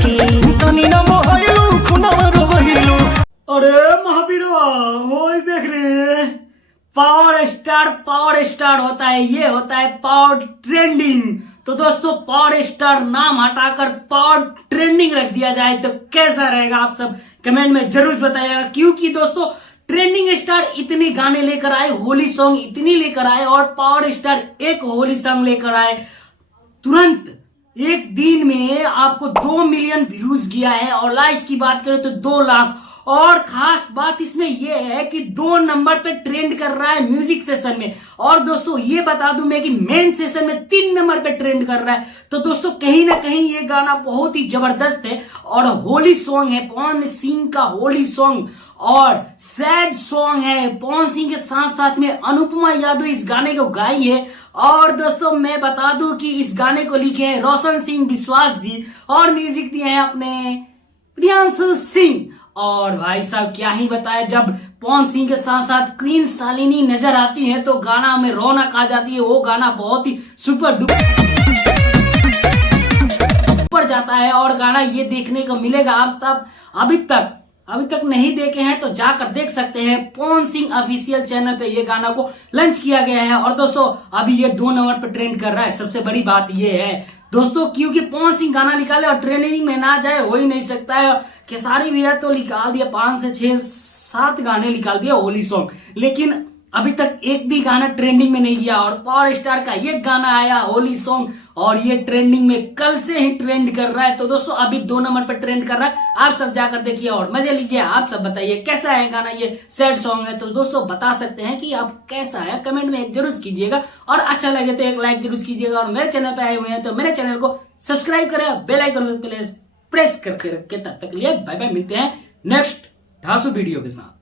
के अरे महावीरवा होई देख रे, पावर स्टार होता है, ये होता है पावर ट्रेंडिंग। तो दोस्तों पावर स्टार नाम हटाकर पावर ट्रेंडिंग रख दिया जाए तो कैसा रहेगा, आप सब कमेंट में जरूर बताइएगा। क्योंकि दोस्तों ट्रेंडिंग स्टार इतने गाने लेकर आए, होली सॉन्ग इतनी लेकर आए, और पावर स्टार एक होली सॉन्ग लेकर आए, तुरंत एक दिन में आपको 2 मिलियन व्यूज गया है, और लाइक्स की बात करें तो 2 लाख। और खास बात इसमें यह है कि 2 नंबर पे ट्रेंड कर रहा है म्यूजिक सेशन में, और दोस्तों ये बता दूं मैं कि मेन सेशन में 3 नंबर पे ट्रेंड कर रहा है। तो दोस्तों कहीं ना कहीं ये गाना बहुत ही जबरदस्त है, और होली सॉन्ग है, पवन सिंह का होली सॉन्ग, और सैड सॉन्ग है। पवन सिंह के साथ साथ में अनुपमा यादव इस गाने को गाई है। और दोस्तों मैं बता दूं कि इस गाने को लिखे हैं रोशन सिंह विश्वास जी, और म्यूजिक दिए हैं अपने प्रियांशु सिंह। और भाई साहब क्या ही बताया, जब पवन सिंह के साथ साथ क्वीन शालिनी नजर आती है तो गाना में रौनक आ जाती है। वो गाना बहुत ही सुपर डुपर जाता है, और गाना ये देखने को मिलेगा आप तब अभी तक नहीं देखे हैं तो जाकर देख सकते हैं। पवन सिंह ऑफिशियल चैनल पे ये गाना को लॉन्च किया गया है, और दोस्तों अभी ये 2 नंबर पे ट्रेंड कर रहा है। सबसे बड़ी बात ये है दोस्तों, क्योंकि पवन सिंह गाना निकाले और ट्रेंडिंग में ना जाए हो ही नहीं सकता है। खेसारी भैया तो निकाल दिया 5 से 6 7 गाने निकाल दिया होली सॉन्ग, लेकिन अभी तक एक भी गाना ट्रेंडिंग में नहीं गया। और पावर स्टार का ये गाना आया होली सॉन्ग, और ये ट्रेंडिंग में कल से ही ट्रेंड कर रहा है। तो दोस्तों अभी 2 नंबर पर ट्रेंड कर रहा है, आप सब जाकर देखिए और मजे लीजिए। आप सब बताइए कैसा है गाना, ये सैड सॉन्ग है तो दोस्तों बता सकते हैं कि आप कैसा है, कमेंट में एक जरूर कीजिएगा, और अच्छा लगे तो एक लाइक जरूर कीजिएगा। और मेरे चैनल पे आए हुए हैं तो मेरे चैनल को सब्सक्राइब करें, बेल आइकन प्रेस करके रखे। तब तक के लिए बाय बाय, मिलते हैं नेक्स्ट धांसू वीडियो के साथ।